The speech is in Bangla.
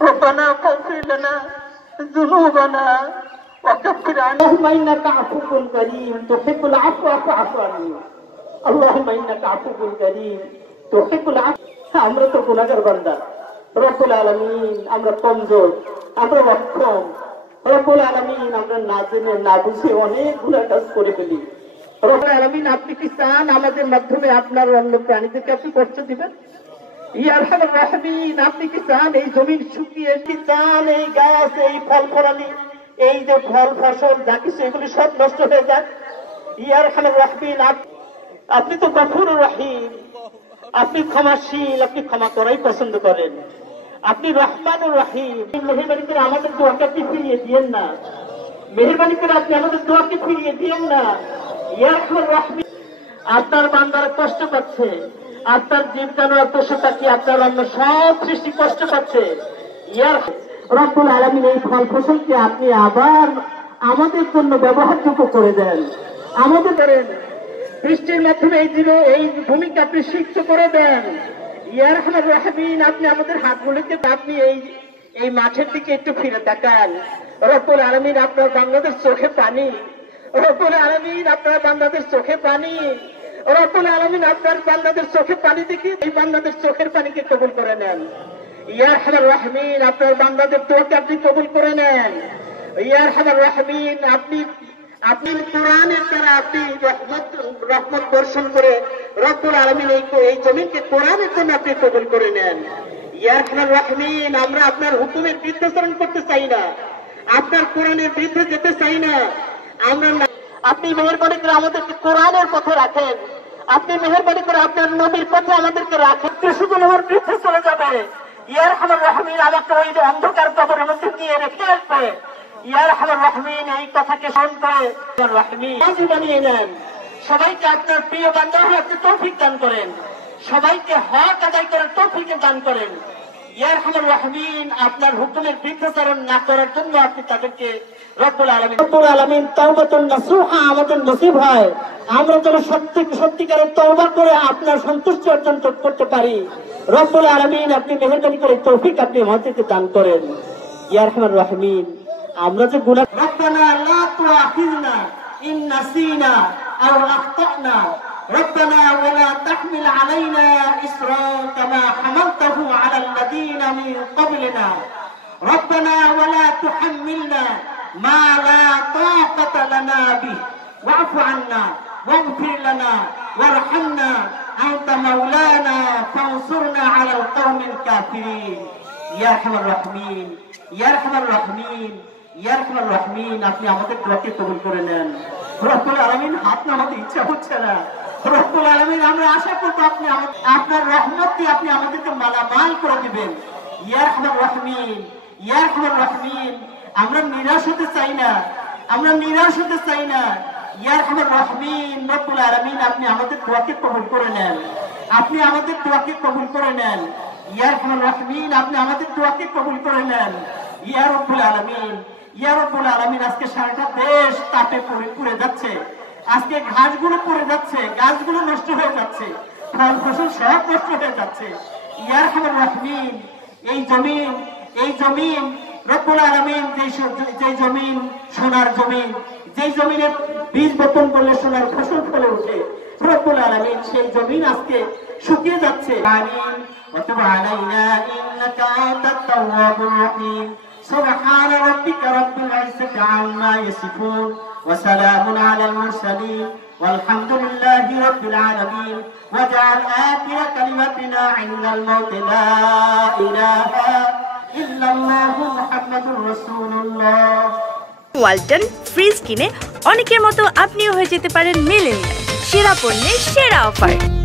ربنا اغفر لنا ذنوبنا وكفر عنا اللهم انك عفو كريم تحب العفو فاعف عني اللهم انك عفو كريم تحب العفو আমরা তো গুনাহগার বান্দা রব্বুল আলামিন আমরা কমজোর আমরা অক্ষম রব্বুল আলামিন আমরা না জেনে না বুঝে অনেক গুনাহ কাজ করে ফেলি রব্বুল আলামিন আপনি কি চান আমাদের মাধ্যমে আপনার অন্য প্রাণীদেরকে আপনি কষ্ট দিবেন ইয়া আরহামার রাহিমিন আপনি কি চান এই জমিন শুকিয়ে কি চান এই গাছ এই ফল ফলানি এই যে ফল ফসল যা কিছু এগুলি সব নষ্ট হয়ে যাক ইয়া আরহামার রাহিমিন আপনি তো গফুরুর রহিম আপনি ক্ষমাশীল আপনি ক্ষমা করাই পছন্দ করেন আপনি রহমানুর রহিম মেহেরবানি করে আমাদের দোয়াকে আপনি ফিরিয়ে দিয়েন না মেহেরবানি করে আপনি আমাদের দোয়াকে ফিরিয়ে দিয়েন না ইয়া আরহামার রাহিমিন আপনার বান্দারা কষ্ট পাচ্ছে আপনার জীব জানোয়ার পশু পাখি আপনার অন্য সব সৃষ্টি কষ্ট পাচ্ছে ইয়া রব্বুল আলামিন এই ফল ফসলকে আপনি আবার আমাদের জন্য ব্যবহারযোগ্য করে দেন আমাদের করেন বৃষ্টির মাধ্যমে এই ভূমিকে আপনি সিক্ত করে দেন ইয়া আরহামার রাহিমিন আপনি আমাদের হাতগুলোকে আপনি এই মাঠের দিকে একটু ফিরে তাকান রব্বুল আলামিন আপনার বান্দাদের চোখে পানি রব্বুল আলামিন আপনার বান্দাদের চোখে পানি রব্বুল আলামিন আপনার বান্দাদের চোখে পানি দেখি এই বান্দাদের চোখের পানিকে কবুল করে নেন ইয়া আরহামার রাহিমিন আপনার বান্দাদের দোয়াকে আপনি কবুল করে নেন ইয়া আরহামার রাহিমিন আপনি কোরআনের দ্বারা আপনি রহমত বর্ষণ করে রব্বুল আলামিন এই জমিনকে কোরআনের জন্য আপনি কবুল করে নেন ইয়া আরহামার রাহিমিন আমরা আপনার হুকুমের বিরুদ্ধাচরণ করতে চাই না আপনার কোরআনের বিরুদ্ধে যেতে চাই না আমরা আপনি মেহেরবানি করে আমাদেরকে কোরআনের পথে রাখেন আপনি মেহেরবানি করে আপনার নবীর পথে আমাদেরকে রাখেন শুধু আমার বিরুদ্ধে চলে যাবে ইয়া আরহামার রাহিমিন আমাকে ওই যে অন্ধকার কবরের মধ্যে নিয়ে রেখে আসবে ইয়া আরহামার রাহিমিন এই কথাকে স্মরণ করে রাহিমিন বানিয়ে নেন সবাইকে আপনার প্রিয় বান্দা হয়ে আপনি তৌফিক দান করেন সবাইকে হক আদায় করার তৌফিক দান করেন ইয়া আরহামার রাহিমিন আপনার হুকুমের বিরুদ্ধাচরণ না করার জন্য আপনি তাদেরকে রব্বুল আলামিন তাওবাতুন নাসুহা আমাদের নসিব হয় আমরা যেন সত্যিকারের তওবা করে আপনার সন্তুষ্টি অর্জন করতে পারি রব্বুল আলামিন আপনি মেহেরবানি করে তৌফিক আপনি আমাদেরকে দান করেন ইয়া আরহামার রাহিমিন আমরা যে গুনাহ রব্বানা লা তুআখিযনা ইন নাসিনা আও আখতানা রব্বানা ওয়া লা তাহমিল আলাইনা ইসরা কামা হামালতাহু আলাল্লাযীনা মিন ক্বাবলিনা রব্বানা ওয়া লা তুহাম্মিলনা মা লা তাকাতা লানা বিহি ওয়া'ফু আন্না ওয়াগফির লানা ওয়ারহামনা আনতা মাওলানা ফানসুরনা আলাল কওমিল কাফিরিন ইয়া আরহামার রাহিমিন ইয়া আরহামার রাহিমিন ইয়া আরহামার রাহিমিন আপনি আমাদের দোয়াকে কবুল করে নেন রব্বুল আলামিন হাত নামাতে ইচ্ছা হচ্ছে না রব্বুল আলামিন আমরা আশা করব আপনি আপনার রহমত দিয়ে আপনি আমাদেরকে মালামাল করে দিবেন ইয়া আরহামার রাহিমিন ইয়া আরহামার রাহিমিন আমরা নিরাশ হতে চাই না ইয়া আরহামার রাহিমিন রব্বুল আলামিন আপনি আমাদের দোয়াকে কবুল করে নেন ইয়া আরহামার রাহিমিন আপনি আমাদের দোয়াকে কবুল করে নেন ইয়া রব্বুল আলামিন আজকে সারাটা দেশ তাপে পুড়ে যাচ্ছে আজকে ঘাসগুলো পড়ে যাচ্ছে গাছগুলো নষ্ট হয়ে যাচ্ছে ফল ফসল সব নষ্ট হয়ে যাচ্ছে ইয়া আরহামার রাহিমিন এই জমিন রব্বুল আলামিন যে জমিন সোনার জমিন যেই জমিনে বীজ বপন করলে সোনার ফসল ফলে ওঠে রব্বুল আলামিন সেই জমিন আজকে শুকিয়ে যাচ্ছে وتب علينا إنك أنت التواب الرحيم سبحان ربك رب العزة عما يصفون وسلام على المرسلين والحمد لله رب العالمين واجعل آخر كلمتنا عند الموت لا إله إلا الله محمد رسول الله ওয়ালটন ফ্রিজ কিনে অনেকের মতো আপনিও হয়ে যেতে পারেন মিলেনিয়াল সেরা পণ্যের সেরা অফার